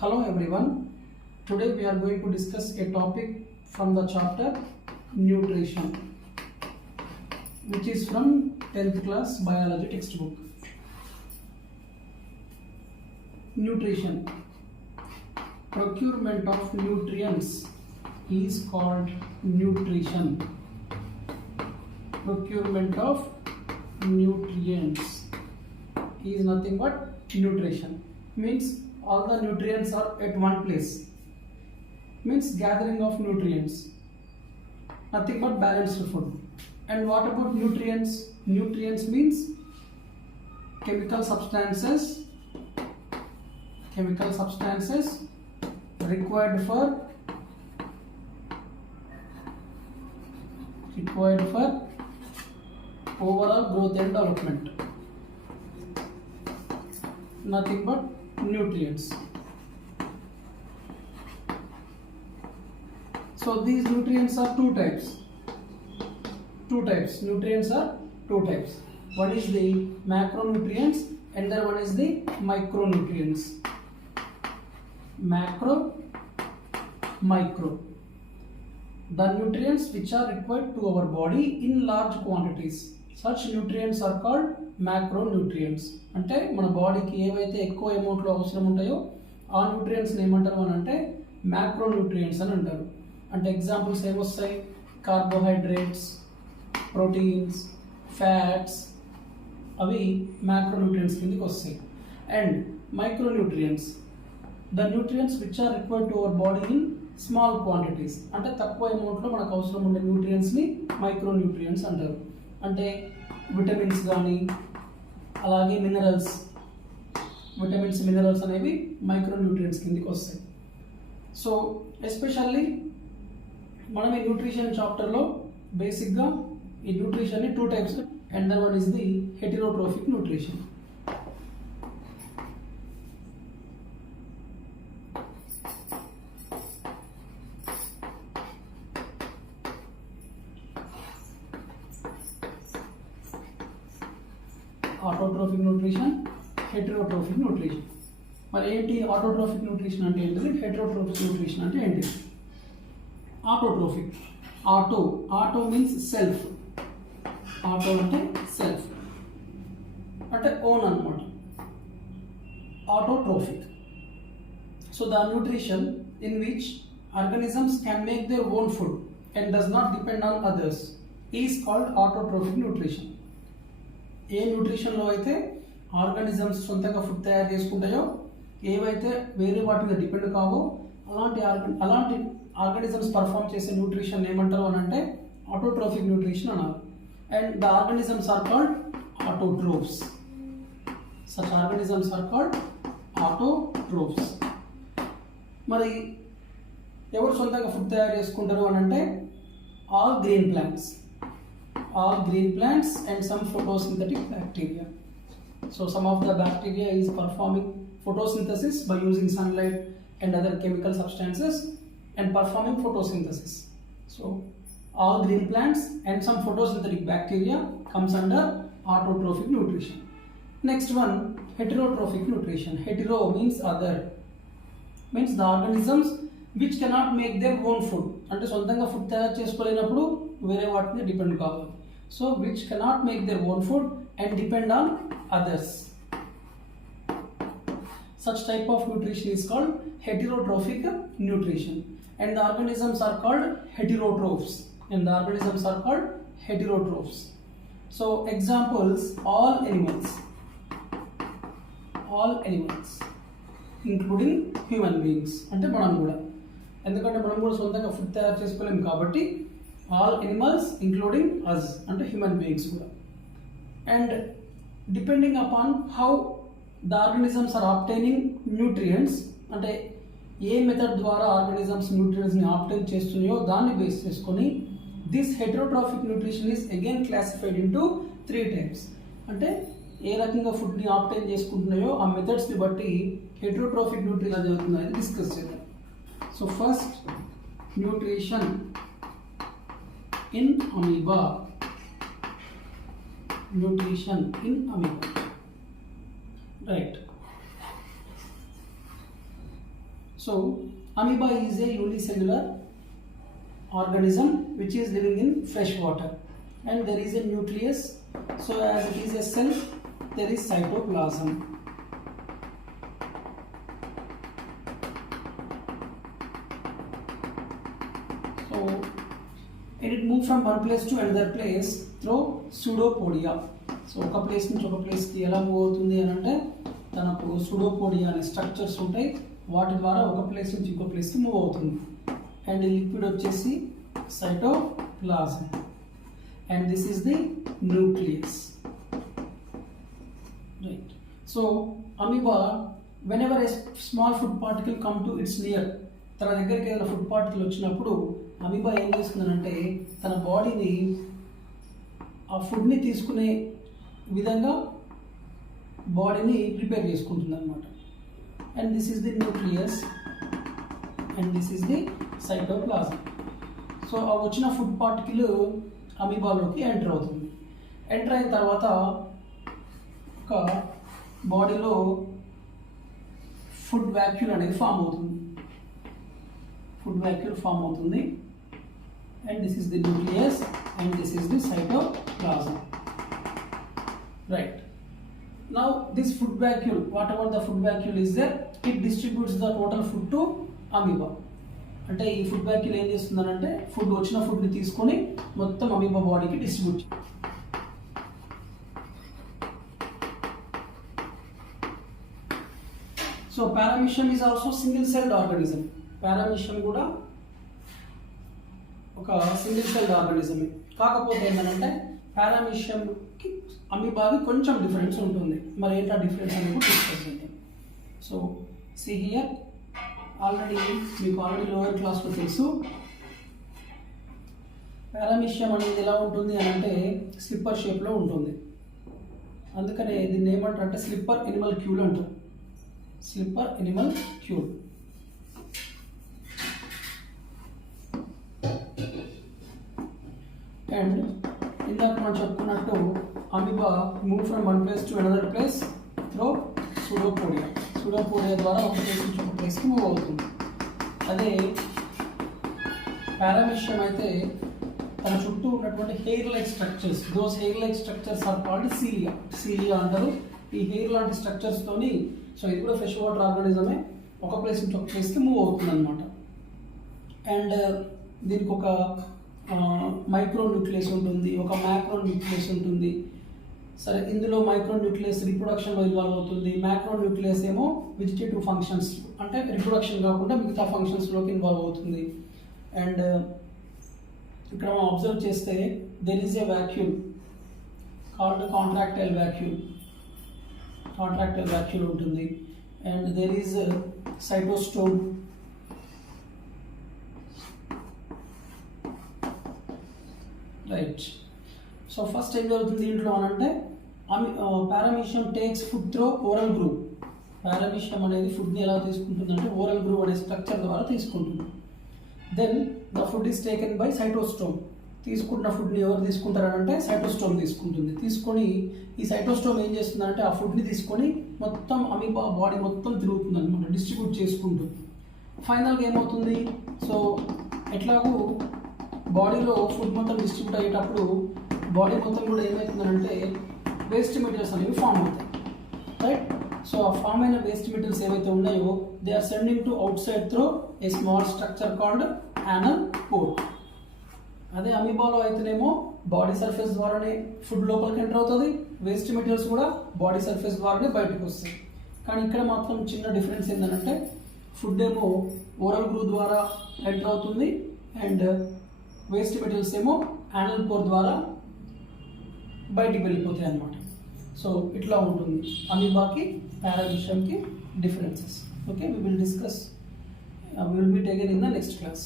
Hello everyone. Today we are going to discuss a topic from the chapter Nutrition, which is from 10th class biology textbook. Nutrition. Procurement of nutrients is called nutrition. Procurement of nutrients is nothing but nutrition. Means all the nutrients are at one place. Means gathering of nutrients. Nothing but balanced food. And what about nutrients? Nutrients means chemical substances required for overall growth and development. Nothing but nutrients. So these nutrients are two types. Nutrients are two types. One is the macronutrients and the other one is the micronutrients. Macro, micro. The nutrients which are required to our body in large quantities. Such nutrients are called macronutrients. అంటే మన బాడీకి ఏవైతే ఎక్కువ అమౌంట్లో అవసరం ఉంటాయో ఆ న్యూట్రియంట్స్ని ఏమంటారు అని అంటే మ్యాక్రోన్యూట్రియంట్స్ అని అంటారు. అంటే ఎగ్జాంపుల్స్ ఏమొస్తాయి? కార్బోహైడ్రేట్స్, ప్రోటీన్స్, ఫ్యాట్స్, అవి మ్యాక్రోన్యూట్రియంట్స్ కిందకి వస్తాయి. And micronutrients, the nutrients which are required to our body in small quantities. అంటే తక్కువ అమౌంట్లో మనకు అవసరం ఉండే న్యూట్రియంట్స్ని మైక్రోన్యూట్రియంట్స్ అంటారు. అంటే విటమిన్స్ కానీ అలాగే మినరల్స్ అనేవి మైక్రోన్యూట్రియంట్స్ కిందకి వస్తాయి. సో ఎస్పెషల్లీ మనం ఈ న్యూట్రిషన్ చాప్టర్లో బేసిక్గా ఈ న్యూట్రిషన్ని two types, and the one is the heterotrophic nutrition. Autotrophic nutrition, heterotrophic nutrition. మరి ఏంటి ఆటోట్రోఫిక్ న్యూట్రిషన్ అంటే ఏంటిది, హెటరోట్రోఫిక్ న్యూట్రిషన్ అంటే ఏంటిది? Autotrophic, auto means self. Auto అంటే సెల్ఫ్ అంటే ఓన్ అనమాట. Autotrophic, so the nutrition in which organisms can make their own food and does not depend on others is called autotrophic nutrition. ఏ న్యూట్రిషన్లో అయితే organisms సొంతంగా food తయారు చేసుకుంటాయో, ఏవైతే వేరే వాటి మీద డిపెండ్ కావో అలాంటి ఆర్గానిజమ్స్ పర్ఫామ్ చేసే న్యూట్రిషన్ ఏమంటారు అని అంటే ఆటోట్రోఫిక్ న్యూట్రిషన్ అన్నారు. And the organisms are called autotrophs. Such organisms are called autotrophs. మరి ఎవరు సొంతంగా ఫుడ్ తయారు చేసుకుంటారు అని అంటే all green plants and some photosynthetic bacteria. So some of the bacteria is performing photosynthesis by using sunlight and other chemical substances and performing photosynthesis. So all green plants and some photosynthetic bacteria comes under autotrophic nutrition. Next one, heterotrophic nutrition. Hetero means other, means the organisms which cannot make their own food. అంటే సొంతంగా food తయారు చేసుకోలేనప్పుడు వేరే వాటిని డిపెండ్ కావాలి. So which cannot make their own food and depend on others. Such type of nutrition is called heterotrophic nutrition, and the organisms are called heterotrophs. So examples, all animals including human beings. అంటే మనం కూడా, ఎందుకంటే మనం కూడా సొంతంగా food తయారు చేసుకోలేము కాబట్టి ఆల్ ఎనిమల్స్ ఇంక్లూడింగ్ అస్ అంటే హ్యూమన్ బీయింగ్స్ కూడా. And depending upon how the organisms are obtaining nutrients, అంటే ఏ మెథడ్ ద్వారా ఆర్గానిజమ్స్ న్యూట్రియంట్స్ని ఆబ్టైన్ చేస్తున్నాయో దాన్ని బేస్ చేసుకొని this heterotrophic nutrition is again classified into 3 types. అంటే ఏ రకంగా ఫుడ్ని ఆబ్టైన్ చేసుకుంటున్నాయో ఆ మెథడ్స్ని బట్టి హెటరోట్రోఫిక్ న్యూట్రిషన్ జరుగుతుంది అనేది డిస్కస్ చేద్దాం. So first, nutrition in amoeba. Right. So amoeba is a unicellular organism which is living in fresh water, and there is a nucleus. So as it is a cell, there is cytoplasm. So and it moves from one place to another place through pseudopodia. So ఒక ప్లేస్ నుంచి ఒక ప్లేస్కి ఎలా మూవ్ అవుతుంది అని అంటే తనకు సూడోపోడియా అనే స్ట్రక్చర్స్ ఉంటాయి, వాటి ద్వారా ఒక ప్లేస్ నుంచి ఇంకో ప్లేస్కి మూవ్ అవుతుంది. అండ్ లిక్విడ్ వచ్చేసి cytoplasm, and this is the nucleus. Right. So amoeba whenever a small food particle come to its near, తన దగ్గరికి ఏదైనా ఫుడ్ పార్టికల్ వచ్చినప్పుడు అమీబా ఏం చేస్తుందంటే తన బాడీని ఆ ఫుడ్ని తీసుకునే విధంగా బాడీని ప్రిపేర్ చేసుకుంటుంది అనమాట. And this is the nucleus and this is the cytoplasm. So ఆ వచ్చిన ఫుడ్ పార్టికల్ అమీబాలోకి ఎంటర్ అవుతుంది. ఎంటర్ అయిన తర్వాత ఒక బాడీలో ఫుడ్ వ్యాక్యూల్ అనేది ఫామ్ అవుతుంది. ఫుడ్ వ్యాక్యూల్ ఫామ్ అవుతుంది. And this is the nucleus and this is the cytoplasm. Right. Now this food vacuole, whatever the food vacuole is there, it distributes the total food to amoeba. అంటే ఈ food vacuole ఏం చేస్తుందనంటే ఫుడ్ వచ్చిన ఫుడ్ని తీసుకొని మొత్తం అమీబా బాడీకి distribute. So paramecium is also single celled organism. Paramecium కూడా ఒక సింగిల్ సెల్డ్ ఆర్గానిజమే. కాకపోతే ఏంటంటే పారామీషియంకి అమీబాకి కొంచెం డిఫరెన్స్ ఉంటుంది. మరి ఏంటా డిఫరెన్స్ అనేది కూడా డిస్కస్ చేద్దాం. సో సీ హియర్, మీకు ఆల్రెడీ లోయర్ క్లాస్లో తెలుసు పారామీషియం అనేది ఎలా ఉంటుంది అని అంటే స్లిప్పర్ షేప్లో ఉంటుంది. అందుకనే దీన్ని ఏమంటారంటే స్లిప్పర్ ఎనిమల్ క్యూల్ అంటారు. Slipper Animal cool. అండ్ ఇందాక మనం చెప్పుకున్నట్టు amoeba move from one place to another place through pseudopodia. Pseudopodia ద్వారా ఒక ప్లేస్ నుంచి ఒక ప్లేస్కి మూవ్ అవుతుంది. అదే పారామీషియం అయితే తన చుట్టూ ఉన్నటువంటి hair like structures, those hair like structures are called cilia. Cilia అంటారు. ఈ హెయిర్ లాంటి స్ట్రక్చర్స్తోని, సో ఇది కూడా ఫ్రెష్ వాటర్ ఆర్గానిజమే, ఒక ప్లేస్ నుంచి ఒక ప్లేస్కి మూవ్ అవుతుంది అనమాట. అండ్ దీనికి ఒక మైక్రో న్యూక్లియస్ ఉంటుంది, ఒక మ్యాక్రో న్యూక్లియస్ ఉంటుంది. సరే, ఇందులో మైక్రో న్యూక్లియస్ రిప్రొడక్షన్లో ఇన్వాల్వ్ అవుతుంది. మ్యాక్రో న్యూక్లియస్ ఏమో వెజిటేటివ్ ఫంక్షన్స్, అంటే రిప్రొడక్షన్ కాకుండా మిగతా ఫంక్షన్స్లోకి ఇన్వాల్వ్ అవుతుంది. అండ్ ఇక్కడ మనం అబ్జర్వ్ చేస్తే there is a vacuole called contractile vacuole. Contractile vacuole ఉంటుంది. And there is cytostome. Right. So first ఏం జరుగుతుంది దీంట్లో అని అంటే paramecium takes food through oral groove. Paramecium అనేది ఫుడ్ని ఎలా తీసుకుంటుంది అంటే ఓరల్ గ్రూవ్ అనే స్ట్రక్చర్ ద్వారా తీసుకుంటుంది. Then the food is taken by cytostome. తీసుకున్న ఫుడ్ని ఎవరు తీసుకుంటారంటే సైటోస్టోమ్ తీసుకుంటుంది. తీసుకొని ఈ సైటోస్టోమ్ ఏం చేస్తుందంటే ఆ ఫుడ్ని తీసుకొని మొత్తం అమీబా బాడీ మొత్తం తిరుగుతుంది అనమాట, డిస్ట్రిబ్యూట్ చేసుకుంటుంది. ఫైనల్గా ఏమవుతుంది, సో ఎట్లాగూ బాడీలో ఫుడ్ మొత్తం డిస్ట్రిబ్యూట్ అయ్యేటప్పుడు బాడీ మొత్తం కూడా ఏమవుతుందంటే వేస్ట్ మెటీరియల్స్ అనేవి ఫామ్ అవుతాయి. రైట్. సో ఆ ఫామ్ అయిన వేస్ట్ మెటీరియల్స్ ఏవైతే ఉన్నాయో they are sending to outside through a small structure called anal pore. అదే అమీబాలో అయితేనేమో బాడీ సర్ఫేస్ ద్వారానే ఫుడ్ లోపలికి ఎంటర్ అవుతుంది, వేస్ట్ మెటీరియల్స్ కూడా బాడీ సర్ఫేస్ ద్వారానే బయటకు వస్తాయి. కానీ ఇక్కడ మాత్రం చిన్న డిఫరెన్స్ ఏంటంటే ఫుడ్ ఏమో ఓరల్ గ్రూవ్ ద్వారా ఎంటర్ అవుతుంది అండ్ వేస్ట్ మెటీరియల్స్ ఏమో యానల్ పోర్ ద్వారా బయటికి వెళ్ళిపోతాయి అన్నమాట. సో ఇట్లా ఉంటుంది అమీబాకి పారామీషియంకి differences. Okay, we will discuss, we will be taken in the next class.